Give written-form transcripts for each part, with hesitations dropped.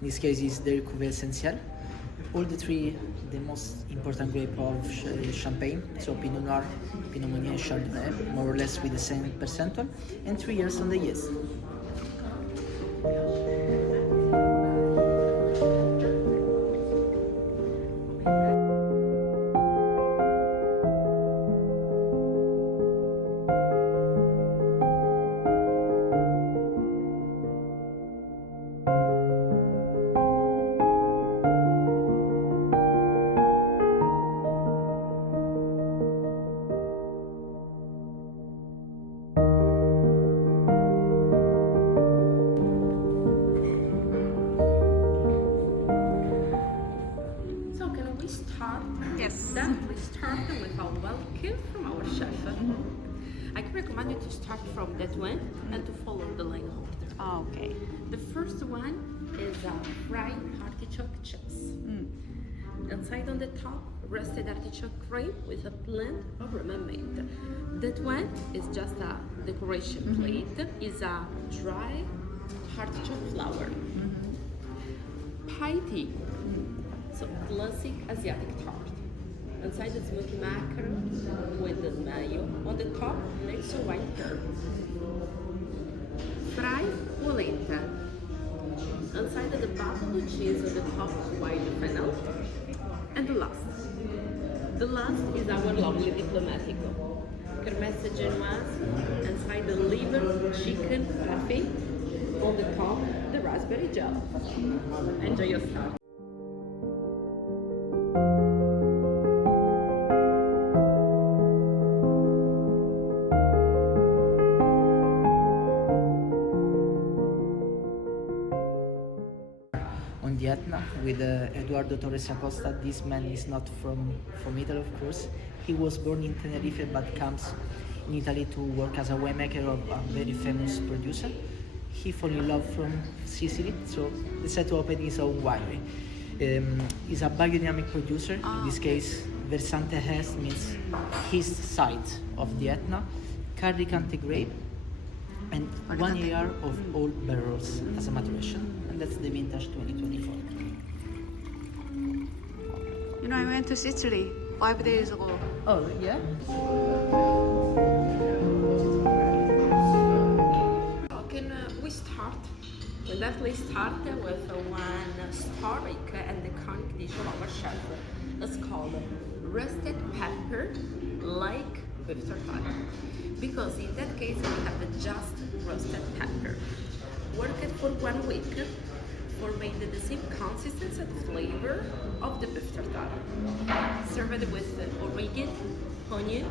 In this case, is the Cuvée Essentiel. All the three, the most important grape of champagne, so Pinot Noir, Pinot Meunier, Chardonnay, more or less with the same percentage, and 3 years on the yeast. Yes. Then we start with a welcome from our chef. I can recommend you to start from that one and to follow the line order. Oh, okay. The first one is fried artichoke chips. Inside on the top, roasted artichoke cream with a blend of lemonade. That one is just a decoration plate. Is a dry artichoke flour. Pie tea. So classic Asiatic tart. Inside the smoked mackerel with the mayo. On the top, next to white curd. Fried polenta. Inside the buffalo cheese on the top, white fennel. And the last is our lovely diplomatico. Kermesse genoise. Inside the liver chicken parfait. On the top, the raspberry gel. Enjoy your start. On the Etna with Eduardo Torres Acosta. This man is not from Italy, of course. He was born in Tenerife but comes in Italy to work as a winemaker of a very famous producer. He fell in love from Sicily, so decided to open his own winery. He's a biodynamic producer. In this case, Versante Est means his side of the Etna, Carricante grape, and 1 year of old barrels as a maturation, and that's the vintage 2024. You know, I went to Sicily 5 days ago. Oh, yeah? We start. We definitely start with one historic and iconic dish of our chef. It's called roasted pepper like beef tartare. Because in that case we have just roasted pepper. Work it for 1 week for making the same consistency and flavor of the beef tartare. Serve it with oregano, onion,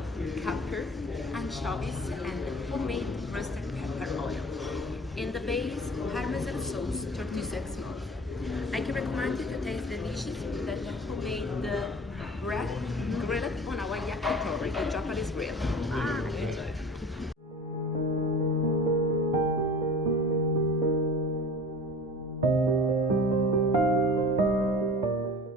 pepper, anchovies, and homemade roasted pepper oil. In the base, Parmesan sauce, 36 months. I can recommend you to taste the dishes that are homemade bread grilled on our yakitori, the Japanese grill. Enjoy.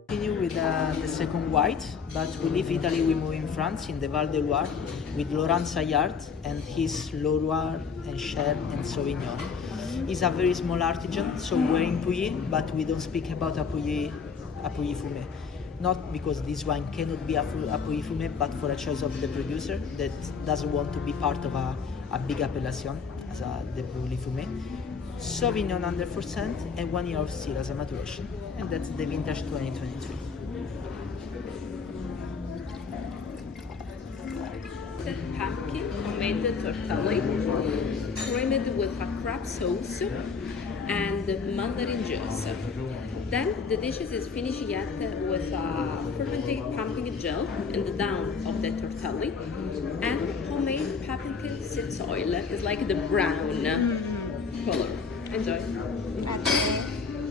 Continue with the second white, but we leave Italy, we move in France, in the Val de Loire, with Laurent Saillard and his Loire and Cher and Sauvignon. He's a very small artisan, so we're in Pouilly, but we don't speak about a Pouilly Fumé. Not because this wine cannot be a Pouilly Fumé, but for a choice of the producer that doesn't want to be part of a big appellation as the Pouilly Fumé. Sauvignon under 4% and 1 year of still as a maturation, and that's the vintage 2023. Pumpkin homemade tortelli, creamed with a crab sauce and mandarin juice. Then the dish is finished yet with a fermented pumpkin gel in the down of the tortelli and homemade pumpkin seeds oil. It's like the brown color. Enjoy.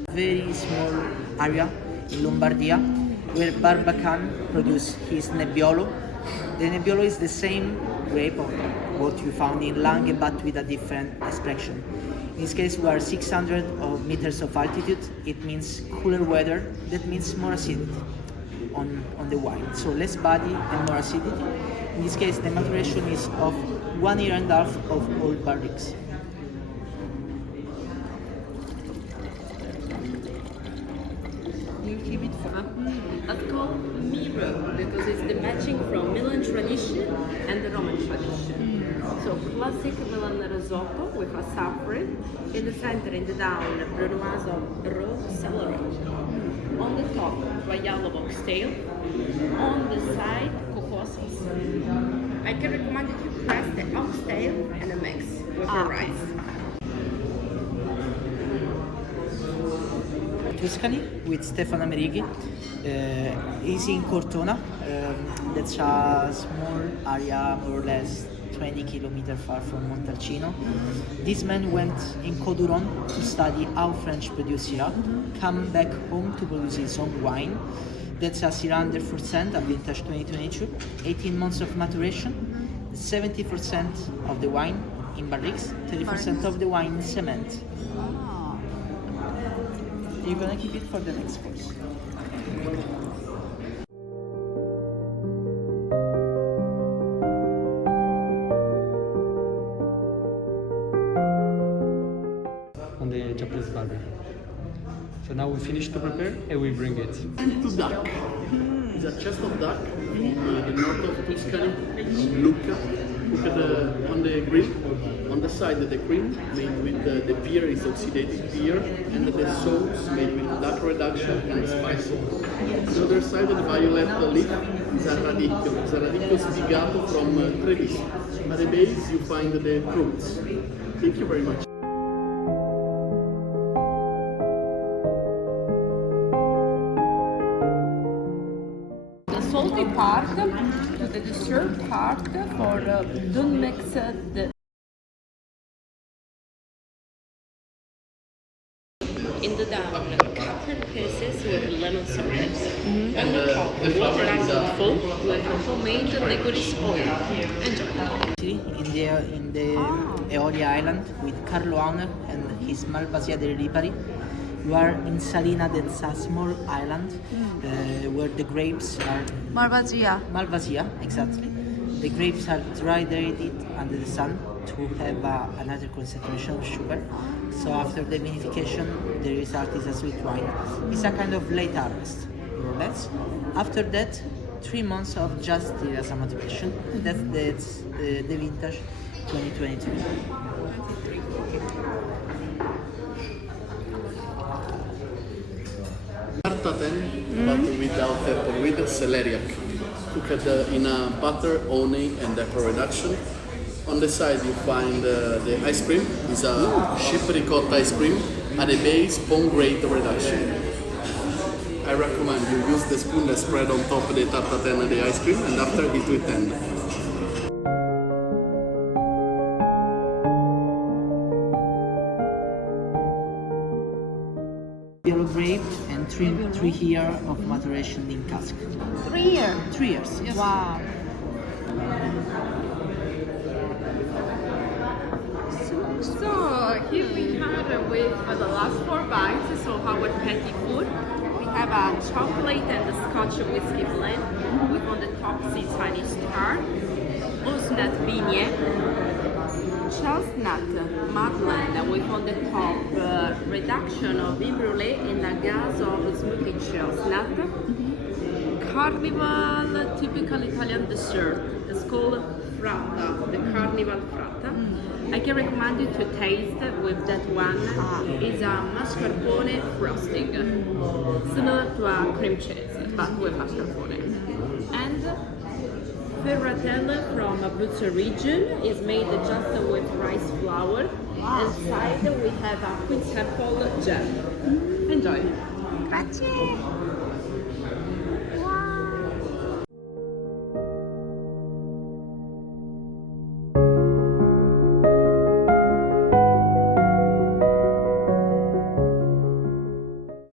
Very small area in Lombardia where Barbacan produces his Nebbiolo. The Nebbiolo is the same grape of what you found in Langhe but with a different expression. In this case we are 600 meters of altitude. It means cooler weather, that means more acidity on the wine. So less body and more acidity. In this case the maturation is of 1 year and a half of old barriques. That's called mirror because it's the matching from Milan tradition and the Roman tradition. So classic Milan risotto with a saffron. In the center, in the down, brunoise of raw celery. On the top, royale of oxtail. On the side, cocoa sauce. I can recommend that you press the oxtail and a mix with your rice. Tuscany with Stefano Amerighi. He's in Cortona. That's a small area, more or less 20 kilometers far from Montalcino. This man went in Côte-d'Or to study how French produce Syrah, come back home to produce his own wine. That's a Syrah 100%, a vintage 2022, 18 months of maturation, 70% of the wine in barriques, 30% of the wine in cement. You're gonna keep it for the next course. On the Japanese barbecue. So now we finish to prepare and we bring it. To duck. It's a chest of duck from the north of Tuscany, Lucca, cooked on the grill. On the side, the cream made with the pear is oxidated pear, and the sauce made with duck reduction and spices. The other side, the violet leaf is a radicchio. It's a radicchio spigato from Treviso. At the base, you find the fruits. Thank you very much. Salty part to the dessert part for don't mix the in the down cut in pieces with lemon syrup and the top water lemon full with homemade licorice oil. Enjoy. In the Eolia Island with Carlo Auner and his Malvasia del Lipari. You are in Salina, that's a small island where the grapes are Malvasia, exactly. The grapes are dry-dried under the sun to have another concentration of sugar. So after the vinification, the result is a sweet wine. It's a kind of late harvest, more or less. After that, 3 months of just Tirasa maturation. That's the vintage 2022. Tartatin, but without pepper, with celeriac. Cooked in a butter, honey, and pepper reduction. On the side, you find the ice cream. It's a sheep ricotta ice cream. At the base, pong grate reduction. I recommend you use the spoon that spread on top of the tartatin and the ice cream, and after eat with tender. Yellow grape and three years of maturation in cask. 3 years. 3 years, yes. Wow. So here we have with the last 4 bites, so our petty food. We have a chocolate and a Scotch whiskey blend with on the top Sicily star, Osnat Vigne, chestnut madeleine with on the top reduction of vin brûlée and a gas of smoky chestnut. Carnival typical Italian dessert. It's called fratta, the carnival fratta. I can recommend you to taste with that one. It's a mascarpone frosting, similar to a cream cheese, but with mascarpone. And ferratelle from Abruzzo region is made just with rice flour. Inside we have a quintuple jam. Enjoy. Grazie.